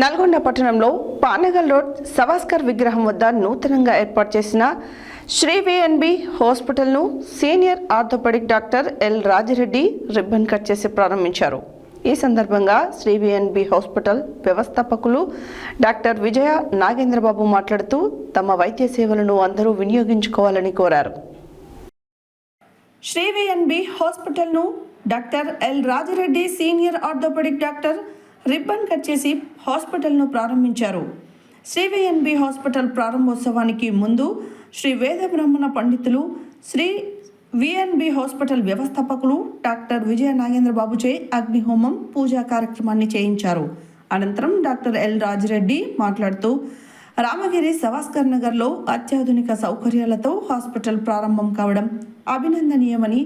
నల్గొండ పట్టణంలో పానగల్ రోడ్ సవాస్కర్ విగ్రహం వద్ద నూతనంగా ఏర్పాటు చేసిన శ్రీ విఎన్బి హాస్పిటల్ను senior orthopaedic doctor L Rajireddy ribbon cut చేసి ప్రారంభించారు. ఈ సందర్భంగా శ్రీ విఎన్బి హాస్పిటల్ వ్యవస్థాపకులు డాక్టర్ విజయ నాగేంద్రబాబు మాట్లాడుతూ తమ వైద్య సేవలను అందరూ వినియోగించుకోవాలని కోరారు. శ్రీ విఎన్బి హాస్పిటల్ను doctor L Rajireddy senior orthopaedic doctor ribbon cut చేసి హాస్పిటల్ను ప్రారంభించారు. శ్రీ విఎన్బి హాస్పిటల్ ప్రారంభోత్సవానికి ముందు శ్రీ వేద బ్రహ్మణ పండితులు శ్రీ విఎన్బి హాస్పిటల్ వ్యవస్థాపకులు డాక్టర్ విజయ నాగేంద్రబాబుచే అగ్నిహోమం పూజా కార్యక్రమాన్ని చేయించారు. అనంతరం డాక్టర్ ఎల్ రాజిరెడ్డి మాట్లాడుతూ రామగిరి సవాస్కర్ నగర్లో అత్యాధునిక సౌకర్యాలతో హాస్పిటల్ ప్రారంభం కావడం అభినందనీయమని,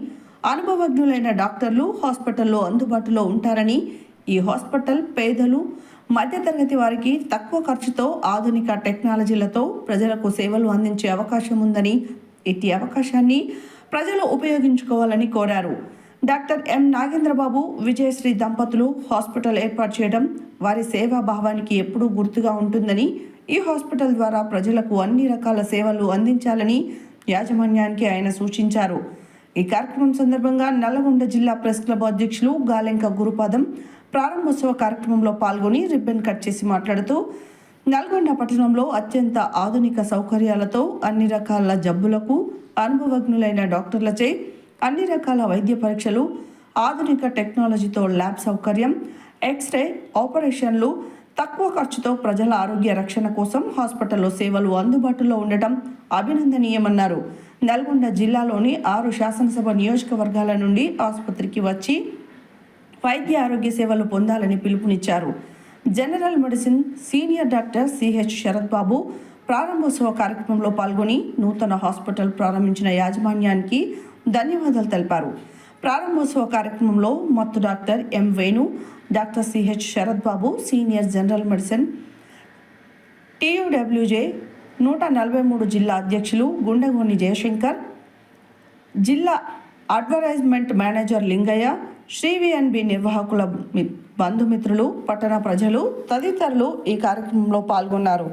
అనుభవజ్ఞులైన డాక్టర్లు హాస్పిటల్లో అందుబాటులో ఉంటారని, ఈ హాస్పిటల్ పేదలు, మధ్యతరగతి వారికి తక్కువ ఖర్చుతో ఆధునిక టెక్నాలజీలతో ప్రజలకు సేవలు అందించే అవకాశం ఉందని, ఇట్టి అవకాశాన్ని ప్రజలు ఉపయోగించుకోవాలని కోరారు. డాక్టర్ ఎం నాగేంద్రబాబు, విజయశ్రీ దంపతులు హాస్పిటల్ ఏర్పాటు చేయడం వారి సేవా భావానికి ఎప్పుడూ గుర్తుగా ఉంటుందని, ఈ హాస్పిటల్ ద్వారా ప్రజలకు అన్ని రకాల సేవలు అందించాలని యాజమాన్యానికి ఆయన సూచించారు. ఈ కార్యక్రమం సందర్భంగా నల్లగొండ జిల్లా ప్రెస్ క్లబ్ అధ్యక్షులు గాలెంక గురుపాదం ప్రారంభోత్సవ కార్యక్రమంలో పాల్గొని రిబ్బన్ కట్ చేసి మాట్లాడుతూ నల్గొండ పట్టణంలో అత్యంత ఆధునిక సౌకర్యాలతో అన్ని రకాల జబ్బులకు అనుభవజ్ఞులైన డాక్టర్లచే అన్ని రకాల వైద్య పరీక్షలు, ఆధునిక టెక్నాలజీతో ల్యాబ్ సౌకర్యం, ఎక్స్రే, ఆపరేషన్లు తక్కువ ఖర్చుతో ప్రజల ఆరోగ్య రక్షణ కోసం హాస్పిటల్లో సేవలు అందుబాటులో ఉండటం అభినందనీయమన్నారు. నల్గొండ జిల్లాలోని 6 శాసనసభ నియోజకవర్గాల నుండి ఆసుపత్రికి వచ్చి వైద్య ఆరోగ్య సేవలు పొందాలని పిలుపునిచ్చారు. General medicine senior doctor CH Sarath Babu ప్రారంభోత్సవ కార్యక్రమంలో పాల్గొని నూతన హాస్పిటల్ ప్రారంభించిన యాజమాన్యానికి ధన్యవాదాలు తెలిపారు. ప్రారంభోత్సవ కార్యక్రమంలో మత్తు doctor M Venu, doctor CH Sarath Babu, senior general medicine TUWJ 143 జిల్లా అధ్యక్షులు గుండెగోని జయశంకర్, జిల్లా advertisement manager Lingaiah, Shri VNB నిర్వాహకుల బంధుమిత్రులు, పట్టణ ప్రజలు తదితరులు ఈ కార్యక్రమంలో పాల్గొన్నారు.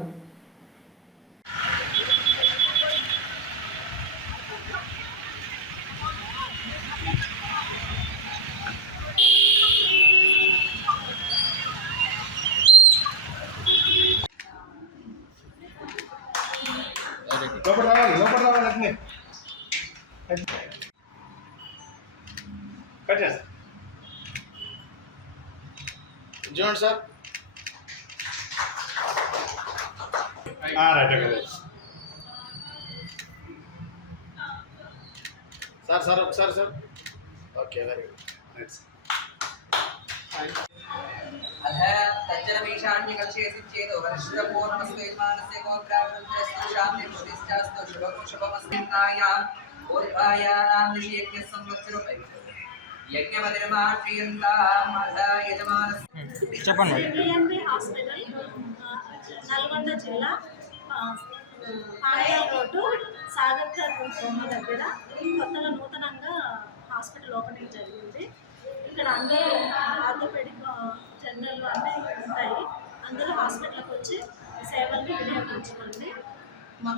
John sir. Right, okay. Sir. Okay, very good. Nice. तज्जनमीशान्यकक्षेसिच्चेतो वर्षपूर्णमस्तेमानस्य गोत्रावरुद्रस्तु शान्तिं प्रतिष्ठास्तु शुभमस्मिन्नायां गोत्रायानां निषेक्यः संवत्सरो చెప్పండి. విఎన్బి హాస్పిటల్ నల్గొండ జిల్లా పానగల్ రోడ్డు సాగర్ బొమ్మ దగ్గర కొత్తగా నూతనంగా హాస్పిటల్ ఓపెనింగ్ జరిగింది. ఇక్కడ అందరూ ఆర్థోపెడిక్, జనరల్ అన్నీ ఉంటాయి. అందరూ హాస్పిటల్కి వచ్చి సేవల్ని వినియోగించుకోండి.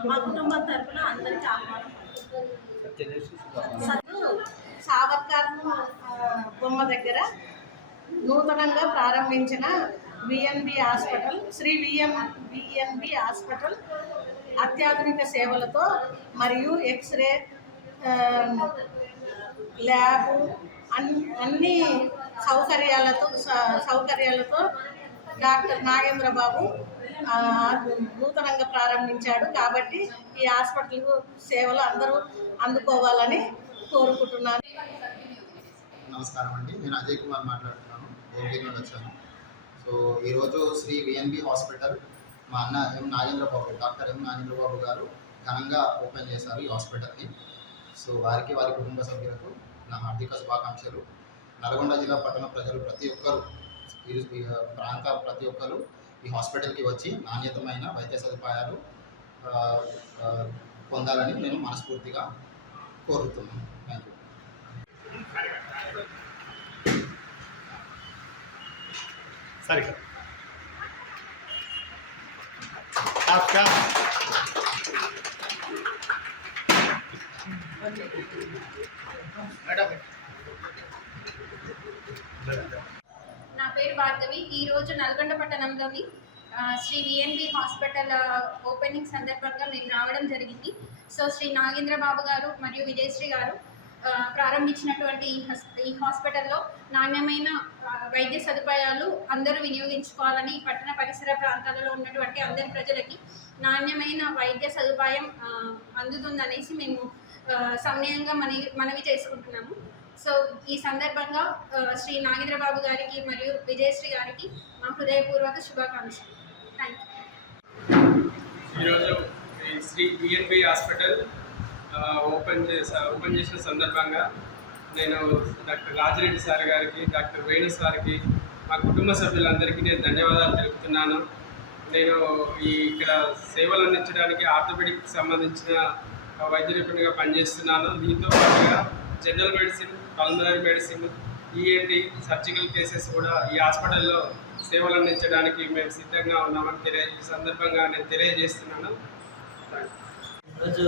మా కుటుంబం తరఫున అందరికీ ఆహ్వానం. సావర్కర్ బొమ్మ దగ్గర నూతనంగా ప్రారంభించిన VNB hospital, Shri VNB hospital అత్యాధునిక సేవలతో మరియు ఎక్స్రే, ల్యాబు అన్ని సౌకర్యాలతో డాక్టర్ నాగేంద్రబాబు నూతనంగా ప్రారంభించాడు. కాబట్టి ఈ హాస్పిటల్ సేవలు అందరూ అందుకోవాలని కోరుకుంటున్నాను. నమస్కారం అండి, నేను అజయ్ కుమార్ మాట్లాడుతున్నాను. ఏపీ నుండి వచ్చాను. సో ఈరోజు శ్రీ విఎన్బి హాస్పిటల్ మా అన్న డాక్టర్ ఎం నాగేంద్రబాబు గారు ఘనంగా ఓపెన్ చేశారు ఈ హాస్పిటల్ని. సో వారికి, వారి కుటుంబ సభ్యులకు నా హార్దిక శుభాకాంక్షలు. నల్గొండ జిల్లా పట్టణ ప్రజలు ప్రతి ఒక్కరు, ఈ ప్రాంత ప్రతి ఒక్కరు ఈ హాస్పిటల్కి వచ్చి నాణ్యతమైన వైద్య సదుపాయాలు పొందాలని నేను మనస్ఫూర్తిగా కోరుతున్నాను. Thank you. సరే. Clap, clap. నా పేరు భార్గవి. ఈరోజు నల్గొండ పట్టణంలోని శ్రీ విఎన్బి హాస్పిటల్ ఓపెనింగ్ సందర్భంగా మేము రావడం జరిగింది. సో శ్రీ నాగేంద్ర బాబు గారు మరియు విజయశ్రీ గారు ప్రారంభించినటువంటి ఈ హాస్పిటల్లో నాణ్యమైన వైద్య సదుపాయాలు అందరూ వినియోగించుకోవాలని, పట్టణ పరిసర ప్రాంతాలలో ఉన్నటువంటి అందరి ప్రజలకి నాణ్యమైన వైద్య సదుపాయం అందుతుందనేసి మేము సమయంగా మనవి చేసుకుంటున్నాము. సో ఈ సందర్భంగా శ్రీ నాగేంద్ర బాబు గారికి మరియు విజయశ్రీ గారికి మా హృదయపూర్వక శుభాకాంక్షలు. Thank you. ఈరోజు శ్రీ విఎన్బి హాస్పిటల్ ఓపెన్ చేసిన సందర్భంగా నేను డాక్టర్ రాజిరెడ్డి సార్ గారికి, డాక్టర్ వేణు సార్కి, మా కుటుంబ సభ్యులందరికీ నేను ధన్యవాదాలు తెలుపుతున్నాను. నేను ఇక్కడ సేవలు అందించడానికి ఆర్థోపెడిక్ సంబంధించిన వైద్య నిపుణుడిగా పనిచేస్తున్నాను. దీంతో పాటుగా general medicine, pulmonary medicine, ENT, surgical cases కూడా ఈ హాస్పిటల్లో సేవలు అందించడానికి మేము సిద్ధంగా ఉన్నామని ఈ సందర్భంగా నేను తెలియజేస్తున్నాను. ఈరోజు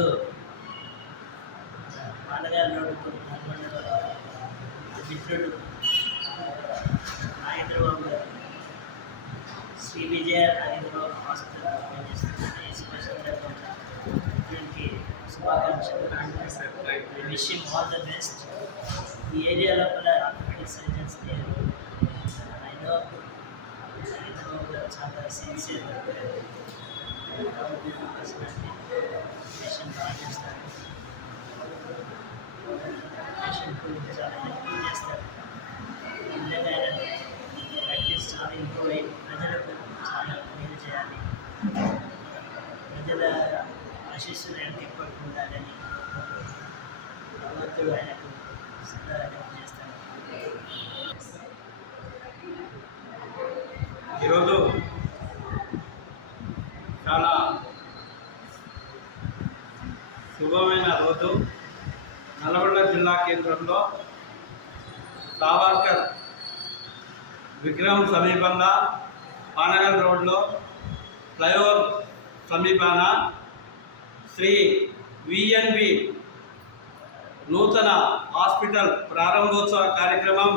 మానగారి రోడ్డు మిత్రుడు నాగేంద్రబాబు గారు శ్రీ విజయ నాగేంద్రబాబు హాస్పిటల్ పనిచేస్తున్నారు. ఈ సందర్భంగా దీనికి శుభాకాంక్షలు. Wish him all the best. ఈ ఏరియా లోపల ఆర్థోపెడిక్ సర్జన్స్ లేరు. ఐ నో నాగేంద్రబాబు గారు చాలా సిన్సియర్ పర్సనాలిటీ. పేషెంట్ బాగా చేస్తారు, పేషెంట్ గురించి చాలా హెల్ప్ చేస్తారు. నిజంగా ప్రాక్టీస్ చాలా ఇంప్రూవ్ అయ్యి ప్రజలకు చాలా మేలు చేయాలి, ప్రజల ఆశీస్సులు ఆయనకి ఎప్పటికీ ఉండాలని భగవంతుడు ఆయనకు సదా హెల్ప్ చేస్తాడు. ఈరోజు చాలా శుభమైన రోజు. నల్గొండ జిల్లా కేంద్రంలో సావర్కర్ విగ్రహం సమీపంగా పానగల్ రోడ్లో ఫ్లైఓవర్ సమీపాన శ్రీ విఎన్బి నూతన హాస్పిటల్ ప్రారంభోత్సవ కార్యక్రమం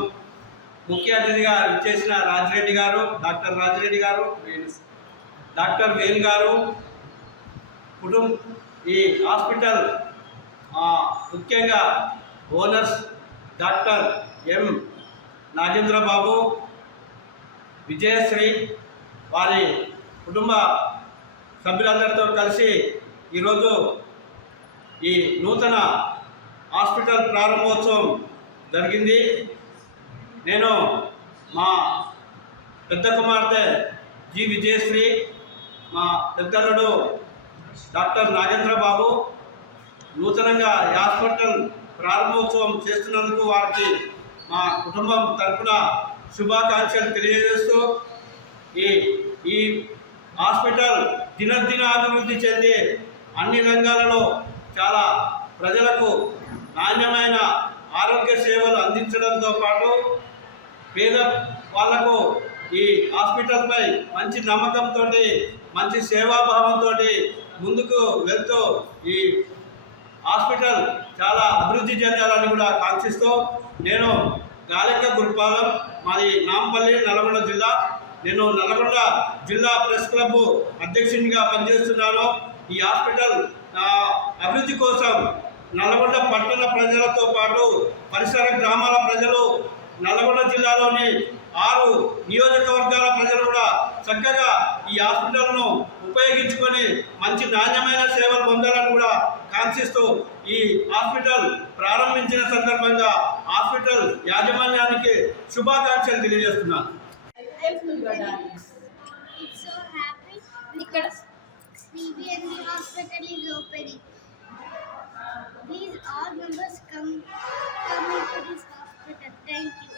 ముఖ్య అతిథిగా ఇచ్చేసిన రాజిరెడ్డి గారు, డాక్టర్ రాజిరెడ్డి గారు, డాక్టర్ వేణు గారు, ఈ హాస్పిటల్ ముఖ్యంగా ఓనర్స్ డాక్టర్ ఎం నాగేంద్ర బాబు, విజయశ్రీ, వారి కుటుంబ సభ్యులందరితో కలిసి ఈరోజు ఈ నూతన హాస్పిటల్ ప్రారంభోత్సవం జరిగింది. నేను మా పెద్ద కుమార్తె జి విజయశ్రీ, మా పెద్దల్లుడు డాక్టర్ నాగేంద్ర బాబు నూతనంగా ఈ హాస్పిటల్ ప్రారంభోత్సవం చేస్తున్నందుకు వారికి మా కుటుంబం తరఫున శుభాకాంక్షలు తెలియజేస్తూ ఈ హాస్పిటల్ దినదిన అభివృద్ధి చెంది అన్ని రంగాలలో చాలా ప్రజలకు నాణ్యమైన ఆరోగ్య సేవలు అందించడంతో పాటు పేద వాళ్లకు ఈ హాస్పిటల్పై మంచి నమ్మకంతో, మంచి సేవాభావంతో ముందుకు వెళ్తూ ఈ హాస్పిటల్ చాలా అభివృద్ధి చెందాలని కూడా కాంక్షిస్తూ, నేను గాలిక గురుపాలెం, మాది నాంపల్లి, నల్గొండ జిల్లా. నేను నల్గొండ జిల్లా ప్రెస్ క్లబ్ అధ్యక్షునిగా పనిచేస్తున్నాను. ఈ హాస్పిటల్ అభివృద్ధి కోసం నల్గొండ పట్టణ ప్రజలతో పాటు పరిసర గ్రామాల ప్రజలు, నల్గొండ జిల్లాలోని 6 నియోజకవర్గాల ప్రజలు కూడా చక్కగా ఈ హాస్పిటల్ను ఉపయోగించుకొని మంచి నాణ్యమైన సేవలు పొందాలని కూడా కాంక్షిస్తూ ఈ హాస్పిటల్ ప్రారంభించిన సందర్భంగా హాస్పిటల్ యాజమాన్యానికి శుభాకాంక్షలు తెలియజేస్తున్నాను. ఇక్కడ CVNB hospital is opening. Please all members come into this hospital. Thank you.